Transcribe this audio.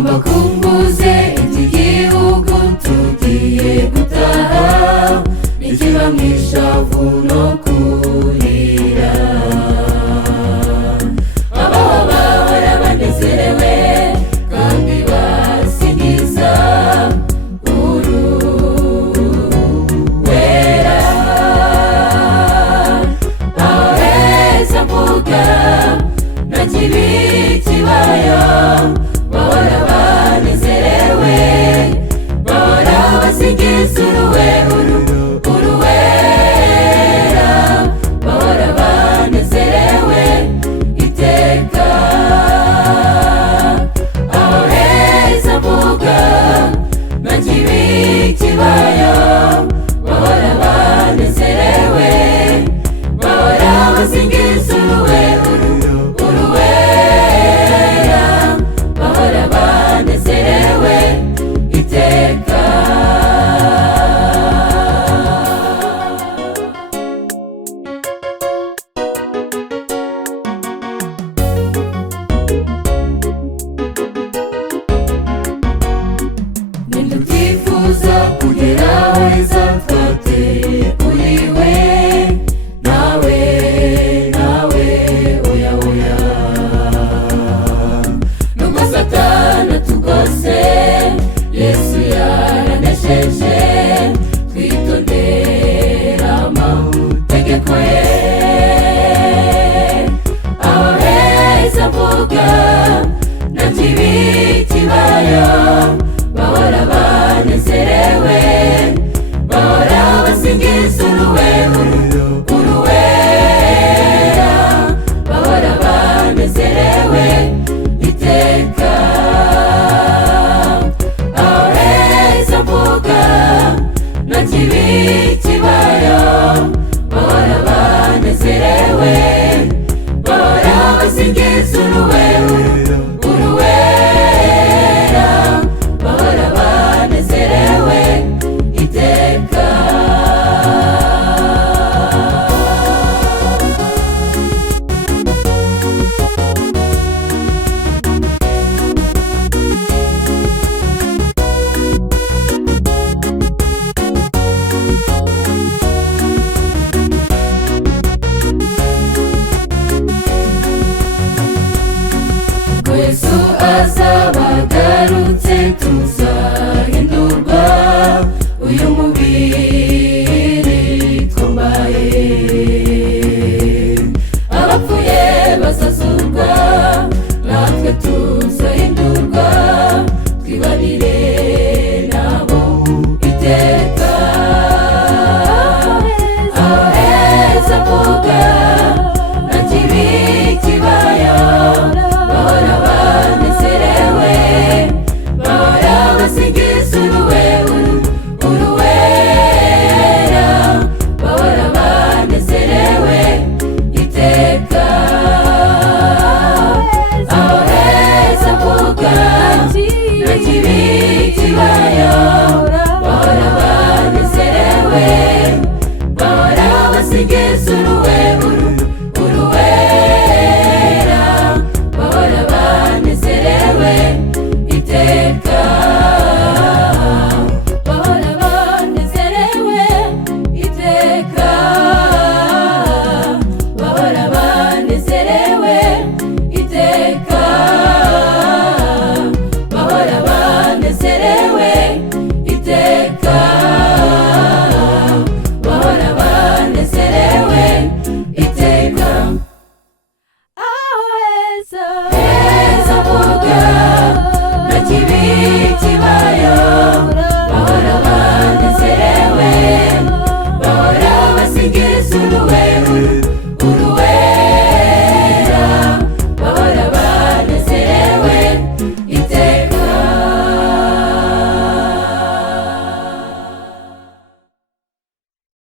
mbakumbuze igihugu tugiye gutaha, nikiba mwishavu no kurira. Abaho bahora banezerewe kandi basingiza uruwera. Aho heza mvuga nta kibi kibayo, bahora banezerewe, bahora basingiza uruwera, bahora banezerewe iteka. Aho heza mvuga nta kibi kibayo, bahora banezerewe, bahora basingiza uruwera, bahora banezerewe iteka. Ntitutifuza kugera heza twateye kuri we, nawe oya oya. Nubwo Satani atugose, Yesu yaranesheje.